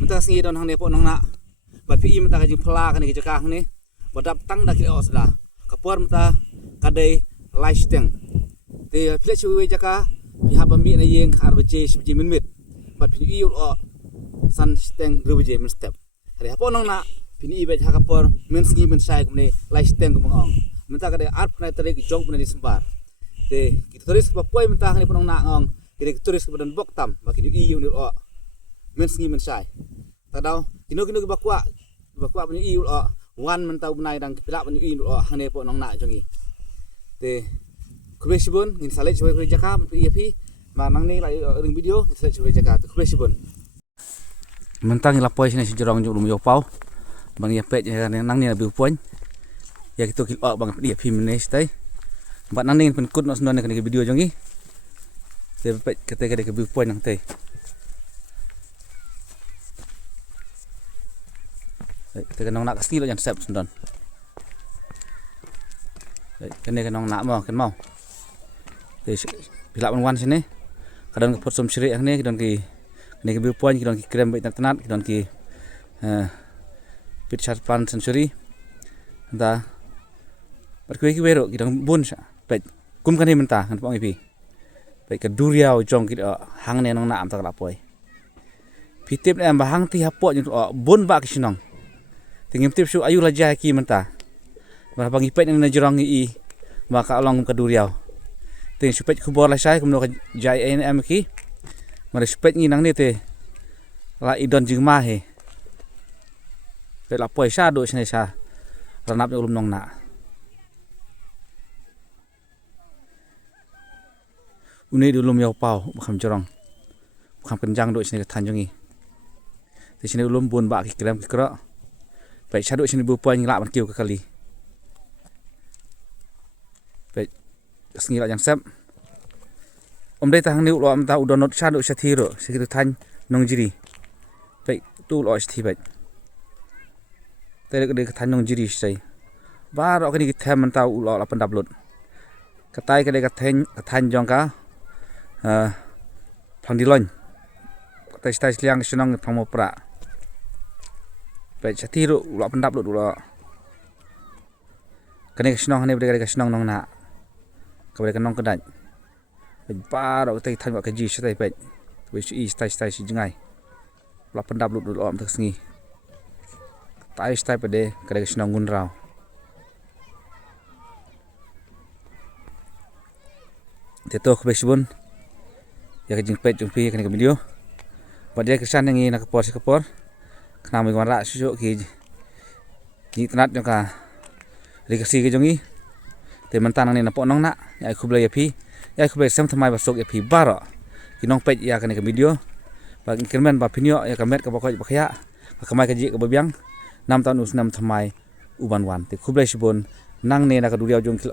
mentah sengi don hang ne po nong na bat pi mentah kajing pela kan ke jakah ni badap tang dak os dah kapor mentah kadai lifestyle te pile chuwe jaka pi habami na yeng har beje sibji minmit bat pi iul o san steng rubeje min step hari hapo nong na pini ibe jaka kapor men sengi men sai kumne lifestyle kumong mentah kadai art na tarik jong pun di sembar te kita tulis ke papoi mentah ni ponong na ngong kita tulis ke badan bok tam baki di iul o men sengi men sai tadau kino bakwa punya iul o wan mentau benai dang pilak punya iul o hang ne po nong na jongi te kubesibun ngin saleh cuai jaka pi manang ni lai ring video saleh cuai jaka kubesibun mentang lapoi sini sejorong jolum yo pau bang ya pet nang ni lebih poin ya kita kil bang dia pi menes tai bat nang ni pen kut no sendon ke video jongi te pet kete ke lebih poin nang tai te nong nak sti lo jan sep sendon kene nong nak mau ken mau te pilak wan sini kadang pot som siri ang ni kidon ki ni ke poin kidon ki krem bet tanat kidon ki pit pan sensori da perkui ki wero kidon bun sa pet kum kan mentah kan pong ipi pet ke duriau jong ki hang ne nong na am tak lapoi pitip ne am hang ti hapo jong bun ba ki sinong tingim tip su ayu laja ki mentah ba bangi pet ne jorong i maka along ke duriau ting supet kubor la sai kumno jai am ki mari supet nginang ni te la idon jing ma he pe la poi sa do sne sa ranap ulum nong na uni ulum yo pau bukan jorong bukan kenjang do sne tanjongi di sini ulum bun ba ki krem ki kro pe sa do sne bu poi ngla ban kiu ke kali pe sengi la yang sep om dai tang ni lo am ta udon sa do sa thiro sekitu tan nong jiri pe tu lo sti pe te de tan nong jiri sai ba ro kini ki them man ta lo la pandap lut katai ke de ka tan jong ka phang di lon katai stai sliang sinong phang mo pra pe sa thiro lo pandap lut lo kani sinong ne de ka sinong nong na ka de ka nong ka dai ba ro tai than wa ka ji stai pe we si stai si jingai la pandap lut lo am tak sengi tai stai pe de ka de sinong gun rao te to khbesbun ya ka jing pet jung pi kan ka video ba dia kesan ngi na ka por si ka por khna mi wan ra su ki ni tanat jong ka ri ka si ke jongi te man tan ni na po nong na ya khub le ya pi ya khub sem thamai ba sok ya pi baro ki nong pet ya kan ka video ba kirmen ba pinyo ya ka met ka ba ko ba khya ka mai ka ji ka ba byang nam tan us nam thamai uban wan te khub le sibun nang ne na ka duriau jong kil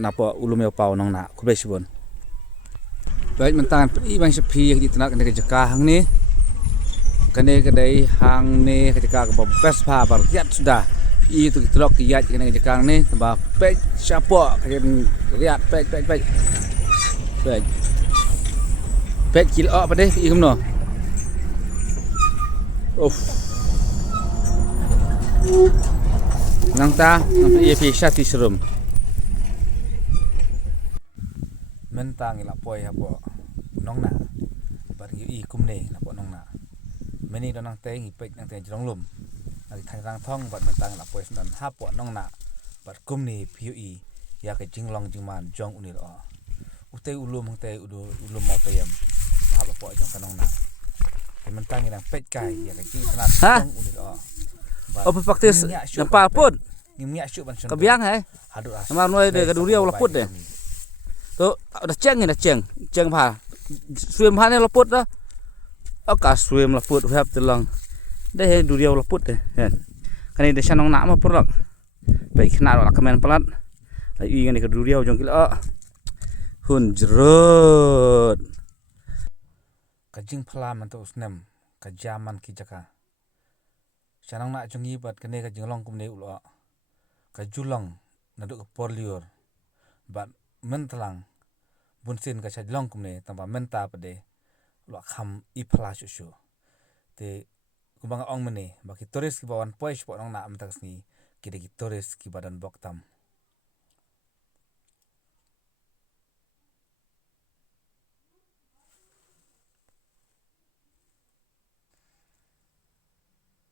na po ulum yo pau nong na khub le sibun baik mentangan pi bang sepi yang ditenak kena jaka hang ni kene kedai hang ni jaka ke bes pa bar riat sudah itu trok kiat kena jaka hang ni tambah pej siapa kena riat pej kilo apa deh i kumno nang ta nang ia pi sati serum mentang ila poi hapo nong na bar i kumne na po nong na meni donang te ngi pek nang te jrong lum ari thang rang thong bat mentang ila poi san hapo nong na bar kumne piu i ya ke jinglong jingman jong unil o ute ulum te ulum mo tayam hapo po jong kanong na mentang ila pek kai ya ke jing sanat jong unil o apa faktis nampa pun ngimnya syuk ban kebiang he aduh amar noi de kaduriau laput de to dah ceng pha swim pha ne laput đó ka swim laput hap telang de he duriau laput de kani de sanong na ma porok bai khna la kamen palat ai i ngani ka duriau jong kila hun jerot ka jing phla man to usnem ka jaman ki jaka sanong na jongi bat kane ka jinglong kumne ulo ka julong na do ka porlior bat mentelang bunsin ka sajlong kumne tamba menta pade lo kham i phla chu te kubang ong mene baki turis ki bawan poi spot nong na amtak ni kide ki turis ki badan boktam.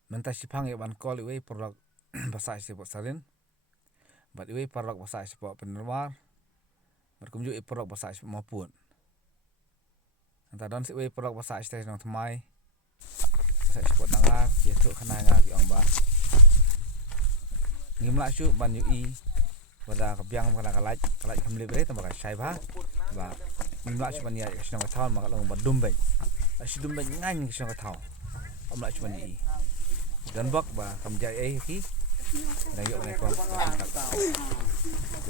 Mentah sipang ya ban kol iwe produk basa spot salin. Bat iwe produk basa spot penerwar. Berkum ju produk basa spot maupun. Entah don si iwe produk basa spot nong temai. Basa spot nangar ya tu kena ngar ki ong ba. Ngimla su ban yu i pada kebiang pada kalaj kemli bere tambah sai ba. Ba ngimla su ban ya kisong ka taon makalong ba dumbeng. Si dumbeng ngan kisong ka taon. Amla su ban i. Dan bak ba kam jai ki na yo ne ko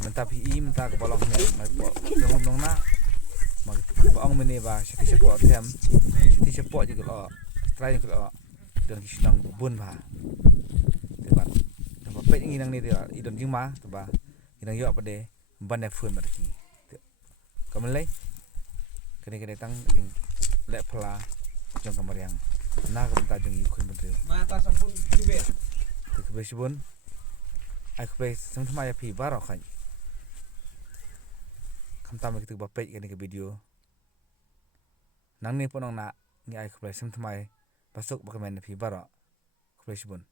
mentah pi mentah ke bolong ne mai po jong nong na mag ong mene ba siti support tem siti support je ko try ko don kisang bun ba tebat ba pe ngi nang ne dia idon jing ma to ba inang yo apa de ban ne fun ba ki kamle kene tang ding le pla jong kamariang na ka mentah jong ikun betul mata sampun kibet ke besibun ai ke bes sama ya pi barok kan kam tam ke ba pe ke video nang ni ponong na ni ai ke bes sama pasuk ba kemen pi barok ke besibun